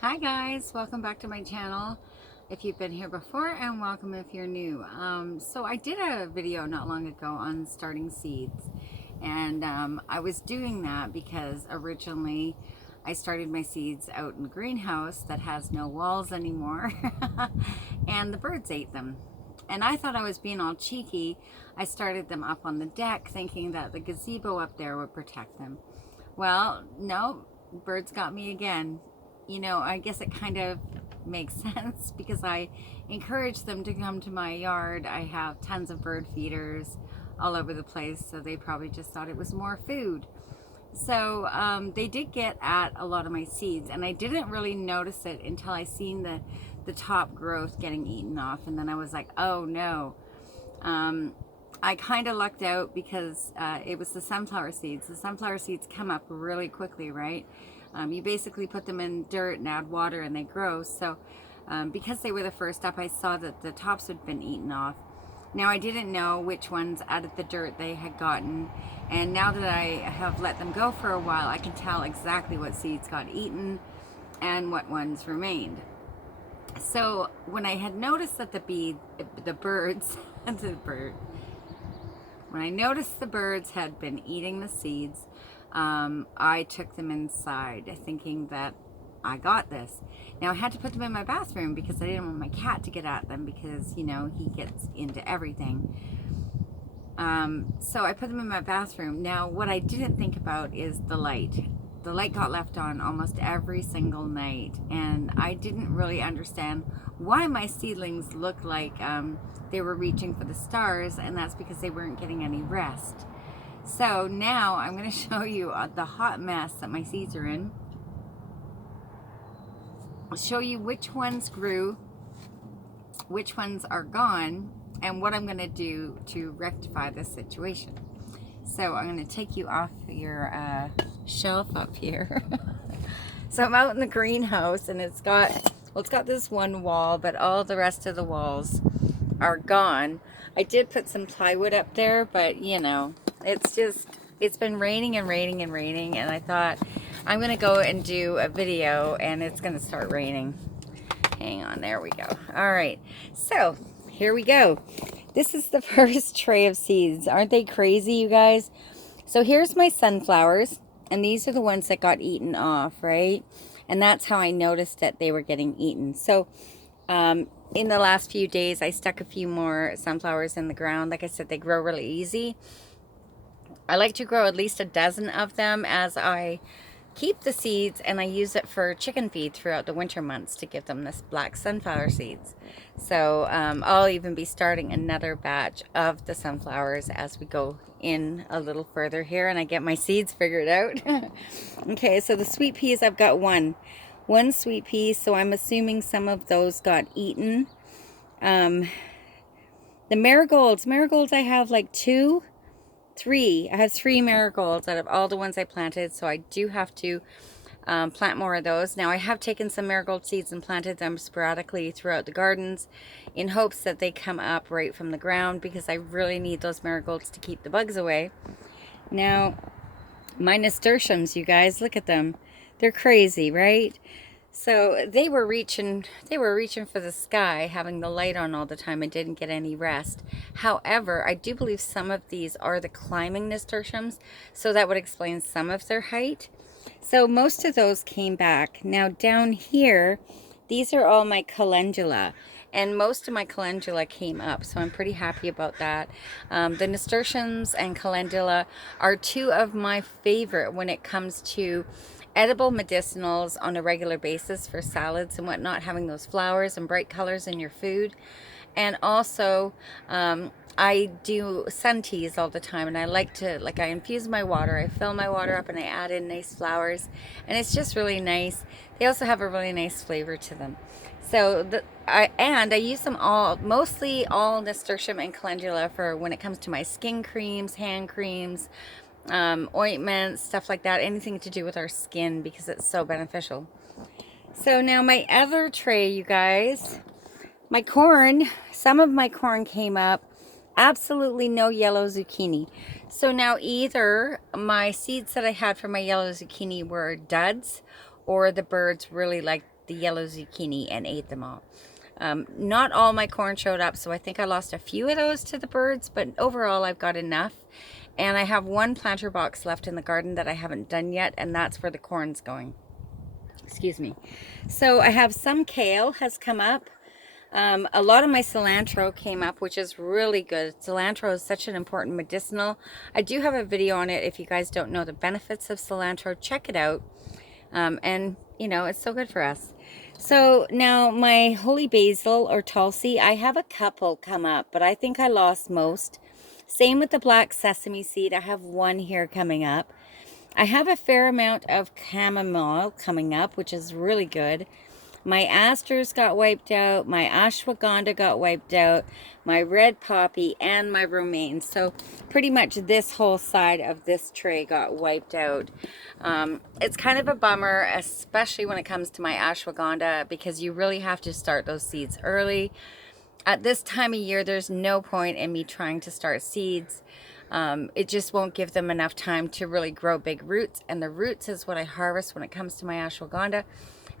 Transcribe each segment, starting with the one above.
Hi guys, welcome back to my channel if you've been here before, and welcome if you're new. So I did a video not long ago on starting seeds, and I was doing that because originally I started my seeds out in a greenhouse that has no walls anymore and the birds ate them. And I thought I was being all cheeky. I started them up on the deck thinking that the gazebo up there would protect them. Well, no, birds got me again. I guess it kind of makes sense because I encourage them to come to my yard. I have tons of bird feeders all over the place, so they probably just thought it was more food. So they did get at a lot of my seeds, and I didn't really notice it until I seen the top growth getting eaten off, and then I was like, oh no. I kind of lucked out because it was the sunflower seeds. The sunflower seeds come up really quickly, right? You basically put them in dirt and add water and they grow. So because they were the first up, I saw that the tops had been eaten off. Now I didn't know which ones out of the dirt they had gotten, and now that I have let them go for a while, I can tell exactly what seeds got eaten and what ones remained. So when I had noticed that the birds, when I noticed the birds had been eating the seeds, I took them inside thinking that I got this. Now I had to put them in my bathroom because I didn't want my cat to get at them because, he gets into everything. So I put them in my bathroom. Now what I didn't think about is the light. The light got left on almost every single night, and I didn't really understand why my seedlings looked like they were reaching for the stars, and that's because they weren't getting any rest. So now I'm going to show you the hot mess that my seeds are in. I'll show you which ones grew, which ones are gone, and what I'm going to do to rectify this situation. So I'm going to take you off your shelf up here. So I'm out in the greenhouse, and it's got this one wall, but all the rest of the walls are gone. I did put some plywood up there, but it's been raining and raining and raining, and I thought I'm gonna go and do a video, and it's gonna start raining. Hang on, there we go. All right, so here we go. This is the first tray of seeds. Aren't they crazy, you guys? So here's my sunflowers, and these are the ones that got eaten off, right? And that's how I noticed that they were getting eaten. So in the last few days, I stuck a few more sunflowers in the ground. Like I said, they grow really easy. I like to grow at least a dozen of them as I keep the seeds, and I use it for chicken feed throughout the winter months to give them this black sunflower seeds. So I'll even be starting another batch of the sunflowers as we go in a little further here and I get my seeds figured out. Okay, so the sweet peas, I've got one sweet pea, so I'm assuming some of those got eaten. The marigolds I have like three. I have three marigolds out of all the ones I planted, so I do have to plant more of those. Now I have taken some marigold seeds and planted them sporadically throughout the gardens in hopes that they come up right from the ground, because I really need those marigolds to keep the bugs away. Now my nasturtiums, you guys, look at them. They're crazy, right? So they were reaching for the sky, having the light on all the time, and didn't get any rest. However, I do believe some of these are the climbing nasturtiums, so that would explain some of their height. So most of those came back. Now down here, these are all my calendula, and most of my calendula came up, so I'm pretty happy about that. The nasturtiums and calendula are two of my favorite when it comes to edible medicinals on a regular basis for salads and whatnot, having those flowers and bright colors in your food. And also I do sun teas all the time, and I like to, I infuse my water, I fill my water up, and I add in nice flowers, and it's just really nice. They also have a really nice flavor to them. So I use them all, mostly all nasturtium and calendula, for when it comes to my skin creams, hand creams, ointments, stuff like that, anything to do with our skin, because it's so beneficial. So now my other tray, you guys, my corn, some of my corn came up, absolutely no yellow zucchini. So now either my seeds that I had for my yellow zucchini were duds, or the birds really like the yellow zucchini and ate them all. Not all my corn showed up, so I think I lost a few of those to the birds, but overall I've got enough. And I have one planter box left in the garden that I haven't done yet, and that's where the corn's going. Excuse me. So I have some kale has come up. A lot of my cilantro came up, which is really good. Cilantro is such an important medicinal. I do have a video on it. If you guys don't know the benefits of cilantro, check it out. And you know, it's so good for us. So now my holy basil or tulsi, I have a couple come up, but I think I lost most. Same with the black sesame seed. I have one here coming up. I have a fair amount of chamomile coming up, which is really good. My asters got wiped out, my ashwagandha got wiped out, my red poppy, and my romaine. So pretty much this whole side of this tray got wiped out. It's kind of a bummer, especially when it comes to my ashwagandha, because you really have to start those seeds early. At this time of year, there's no point in me trying to start seeds. It just won't give them enough time to really grow big roots, and the roots is what I harvest when it comes to my ashwagandha.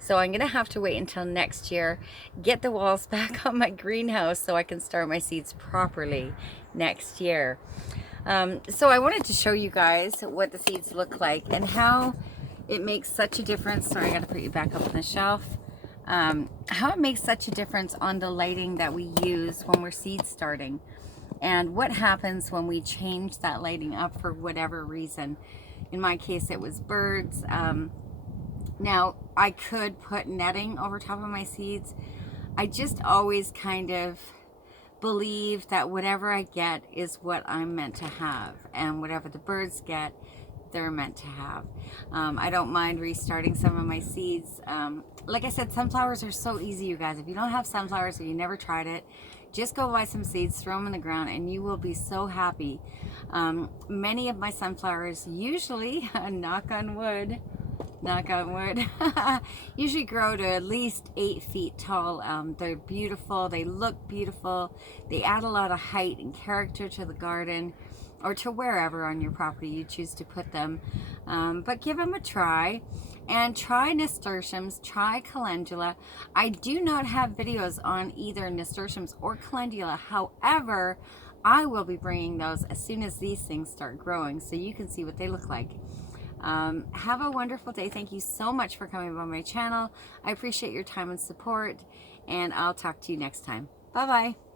So I'm going to have to wait until next year, get the walls back on my greenhouse so I can start my seeds properly next year. So I wanted to show you guys what the seeds look like and how it makes such a difference. Sorry, I got to put you back up on the shelf. How it makes such a difference on the lighting that we use when we're seed starting. And what happens when we change that lighting up for whatever reason. In my case, it was birds. Now, I could put netting over top of my seeds. I just always kind of believe that whatever I get is what I'm meant to have. And whatever the birds get, they're meant to have. I don't mind restarting some of my seeds. Like I said, sunflowers are so easy, you guys. If you don't have sunflowers or you never tried it, just go buy some seeds, throw them in the ground, and you will be so happy. Many of my sunflowers usually, knock on wood, usually grow to at least 8 feet tall. They're beautiful, they look beautiful, they add a lot of height and character to the garden or to wherever on your property you choose to put them. But give them a try, and try nasturtiums, try calendula. I do not have videos on either nasturtiums or calendula. However, I will be bringing those as soon as these things start growing so you can see what they look like. Have a wonderful day. Thank you so much for coming by my channel. I appreciate your time and support, and I'll talk to you next time. Bye-bye.